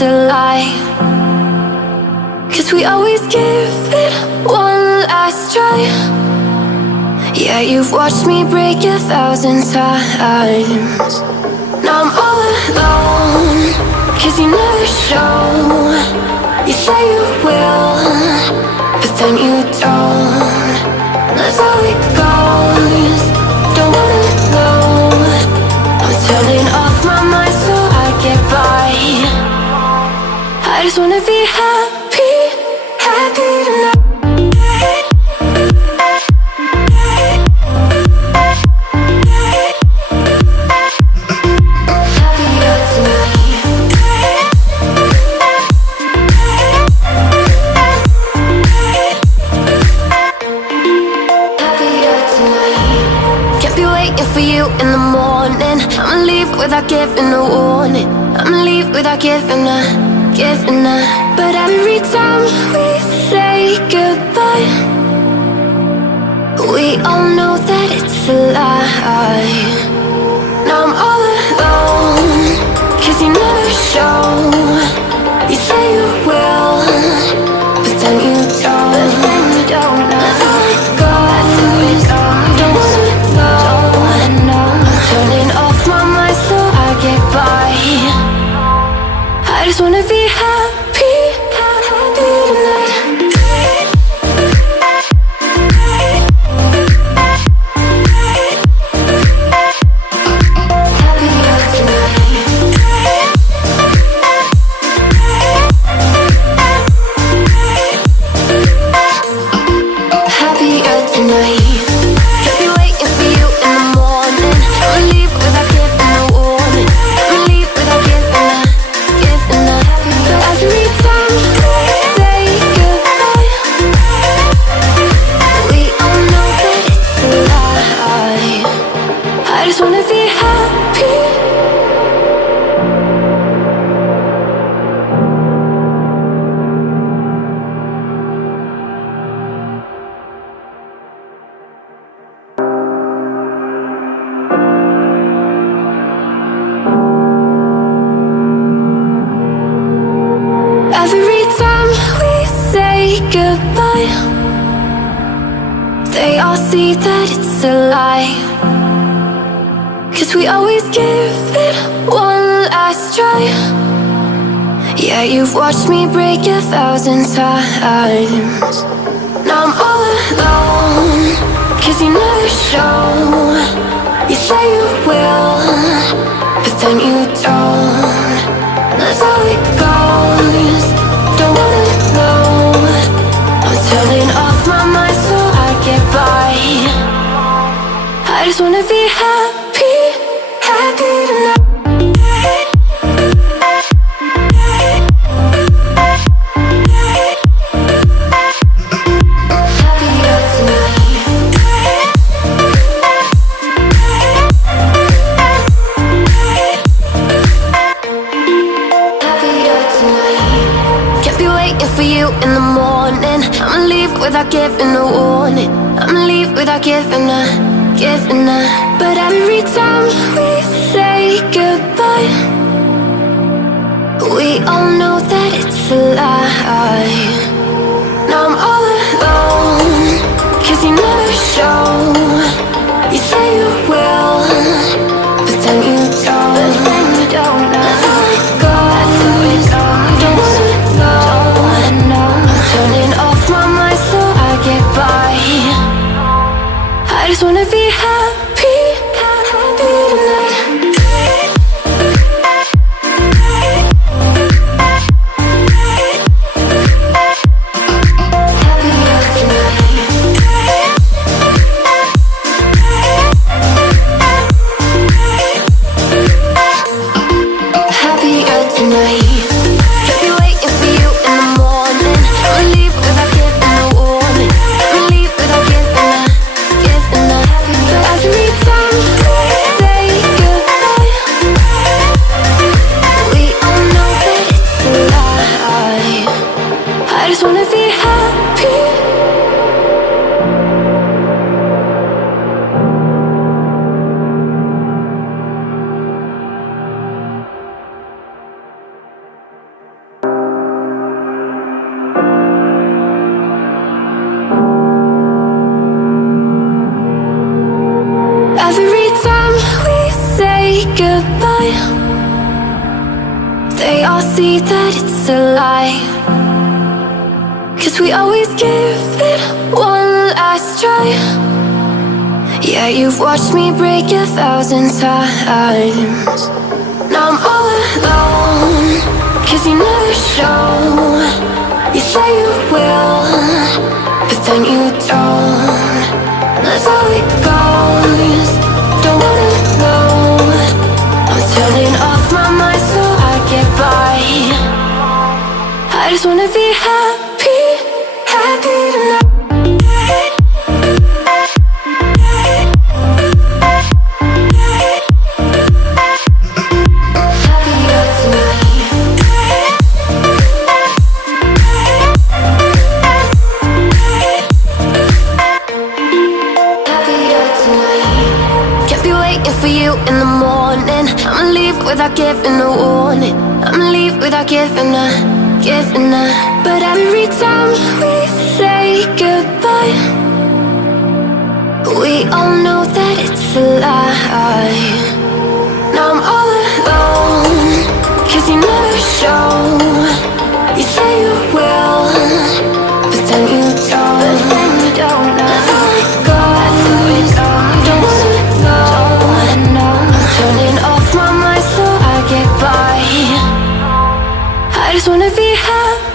it's a lie. 'Cause we always give it one last try. Yeah, you've watched me break 1,000 times. Now I'm all alone, 'cause you never show. You say you will, but then you don't. That's how it goes. Don't wanna know. I'm turning off my mind so I get by. I just wanna be happy, happy tonight. For you in the morning, I'ma leave without giving a warning. I'ma leave without giving a. But every time we say goodbye, we all know that it's a lie. Now I'm all alone, 'cause you never show. You say you will, but then you don't. That's how it goes. Don't wanna know. Turning off my mind so I get by. I just wanna be happy, happy tonight. Happier tonight. Every time we say goodbye, they all see that it's a lie. 'Cause we always give it one last try. Yeah, you've watched me break 1,000 times. Now I'm all alone, 'cause you never show. You say you will, but then you don't. That's how it goes. Don't wanna know. I'm turning off my mind so I get by. I just wanna be happy, happy tonight. For you in the morning, I'ma leave without giving a warning. I'ma leave without giving a. But every time we say goodbye, we all know that it's a lie. Now I'm all alone, 'cause you never show. You say you will, but then you don't. That's how it goes. Don't wanna know. Turning off my mind so I get by. I just wanna be happy, happy tonight. Happier tonight. see that it's a lie, 'cause we always give it one last try. Yeah, you've watched me break 1,000 times. Now I'm all alone, 'cause you never show. You say you will, but then you don't. That's how it goes. Don't wanna know. I'm turning off my mind so I get by. I just wanna be happy, happy tonight. In the morning, I'ma leave without giving a warning. I'ma leave without giving a. But every time we say goodbye, we all know that it's a lie. Now I'm all alone, 'cause you never show. You say you will, but then you don't. That's how it goes. Don't wanna know. Turning off my mind so I get by. I just wanna be happy.